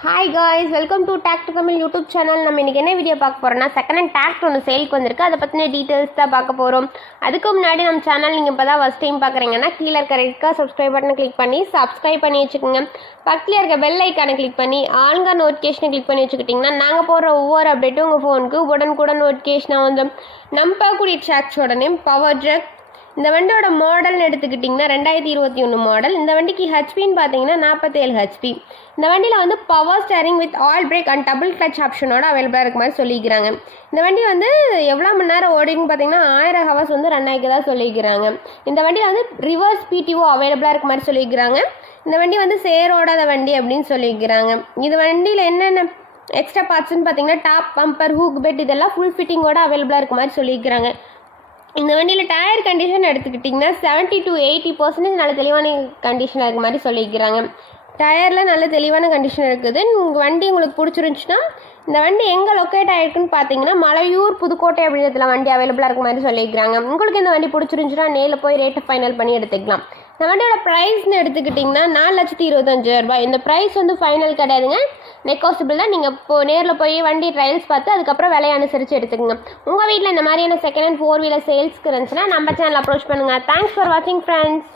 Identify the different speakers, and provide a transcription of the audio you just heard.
Speaker 1: Hi guys welcome to டேக்ட் Tamil YouTube channel நம்ம இன்றைக்கி என்ன வீடியோ பார்க்க போகிறோம்னா செகண்ட் ஹேண்ட் டேக்ட் ஒன்று சேலுக்கு வந்திருக்கு. அதை பற்றின டீட்டெயில்ஸ் தான் பார்க்க போகிறோம் அதுக்கு முன்னாடி நம்ம சேனல் நீங்கள் இப்போ தான் ஃபஸ்ட் டைம் பார்க்குறீங்கன்னா கீழே இருக்க ரெட்கா சப்ஸ்கிரைப் பட்டனை கிளிக் பண்ணி சப்ஸ்கிரைப் பண்ணி வச்சுக்கோங்க. பக்கத்தில் இருக்க பெல் ஐக்கானை கிளிக் பண்ணி ஆன்கா நோட்டிஃபிகேஷனை கிளிக் பண்ணி வச்சுக்கிட்டிங்கன்னா நாங்கள் போடுற ஒவ்வொரு அப்டேட்டும் உங்கள் ஃபோனுக்கு உடனுக்குடன் நோட்டிஃபிகேஷனாக வந்து நம்ம பார்க்கக்கூடிய ட்ராக்ஸோட நேம் பவர் ட்ரக் இந்த வண்டியோட மாடல்னு எடுத்துக்கிட்டிங்கன்னா ரெண்டாயிரத்தி இருபத்தி ஒன்று மாடல் இந்த வண்டிக்கு ஹெச்பின்னு பார்த்தீங்கன்னா நாற்பத்தேழு ஹெச்பி இந்த வண்டியில் வந்து power steering with oil brake and double clutch ஆப்ஷனோட அவைலபிளாக இருக்க மாதிரி சொல்லிக்கிறாங்க. இந்த வண்டி வந்து எவ்வளோ மணி நேரம் ஓடின்னு பார்த்தீங்கன்னா ஆயிரம் ஹவர்ஸ் வந்து ரன் தான் சொல்லிக்கிறாங்க. இந்த வண்டியில் வந்து ரிவர்ஸ் பிடிஓ அவைலபிளாக இருக்க மாதிரி சொல்லிக்கிறாங்க. இந்த வண்டி வந்து சேரோடாத வண்டி அப்படின்னு சொல்லிக்கிறாங்க. இது வண்டியில் என்னென்ன எக்ஸ்ட்ரா பார்ட்ஸ்னு பார்த்தீங்கன்னா டாப் பம்பர் ஹூக் பெட் இதெல்லாம் ஃபுல் ஃபிட்டிங்கோட அவைலபிளாக இருக்க மாதிரி சொல்லியிருக்கிறாங்க இந்த வண்டியில் டயர் கண்டிஷன் எடுத்துக்கிட்டிங்கன்னா செவன்ட்டி டு எயிட்டி பர்சன்டேஜ் நல்ல தெளிவான கண்டிஷனாக இருக்க மாதிரி சொல்லியிருக்கிறாங்க. டயரில் நல்ல தெளிவான கண்டிஷன் இருக்குது. உங்கள் வண்டி உங்களுக்கு பிடிச்சிருந்துச்சுன்னா இந்த வண்டி எங்கே லொக்கேட் ஆகிருக்குன்னு பார்த்தீங்கன்னா மலையூர் புதுக்கோட்டை அப்படின்றதுல வண்டி அவைலபிளாக இருக்க மாதிரி சொல்லியிருக்கிறாங்க. உங்களுக்கு இந்த வண்டி பிடிச்சிருந்துச்சுன்னா நேரில் போய் ரேட்டை ஃபைனல் பண்ணி எடுத்துக்கலாம். இந்த வண்டியோட ப்ரைஸ்னு எடுத்துக்கிட்டிங்கன்னா நாலு லட்சத்தி இருபத்தஞ்சாயிரம் ரூபாய். இந்த ப்ரைஸ் வந்து ஃபைனல் கிடையாதுங்க. நெக்கோசிபிள் தான் நீங்கள் இப்போ நேரில் போய் வண்டி ட்ரையல்ஸ் பார்த்து அதுக்கப்புறம் விலையை அனுசரித்து எடுத்துக்கோங்க. உங்கள் வீட்டில் இந்த மாதிரியான செகண்ட் ஹேண்ட் ஃபோர் வீலர் சேல்ஸ்க்கு இருந்துச்சுன்னா நம்ம சேனல் அப்ரோச் பண்ணுங்கள் தேங்க்ஸ் ஃபார் வாட்சிங் ஃப்ரெண்ட்ஸ்